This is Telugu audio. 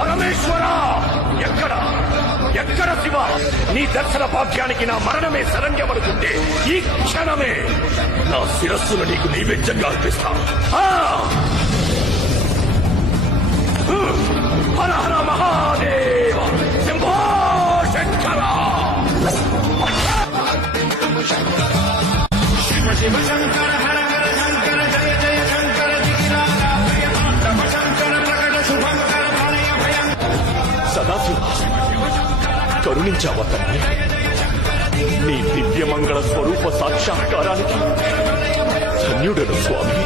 పరమేశ్వర ఎక్కడ ఎక్కడ శివ? నీ దర్శన భాగ్యానికి నా మరణమే శరణ్యమనుకుంటే ఈ క్షణమే నా శిరస్సును నీకు నైవేద్యంగా అర్పిస్తా. హర హర మహాదేవ శంభో శంకర. శివ శివ శంకర హర హర శంకర జయ జయ శంకర శంకర ప్రకట శుభంకర భయ భయం. సదాశివ కరుణించావా తండ్రి? నీ దివ్యమంగళ స్వరూప సాక్షాత్కారానికి ధన్యుడను స్వామి.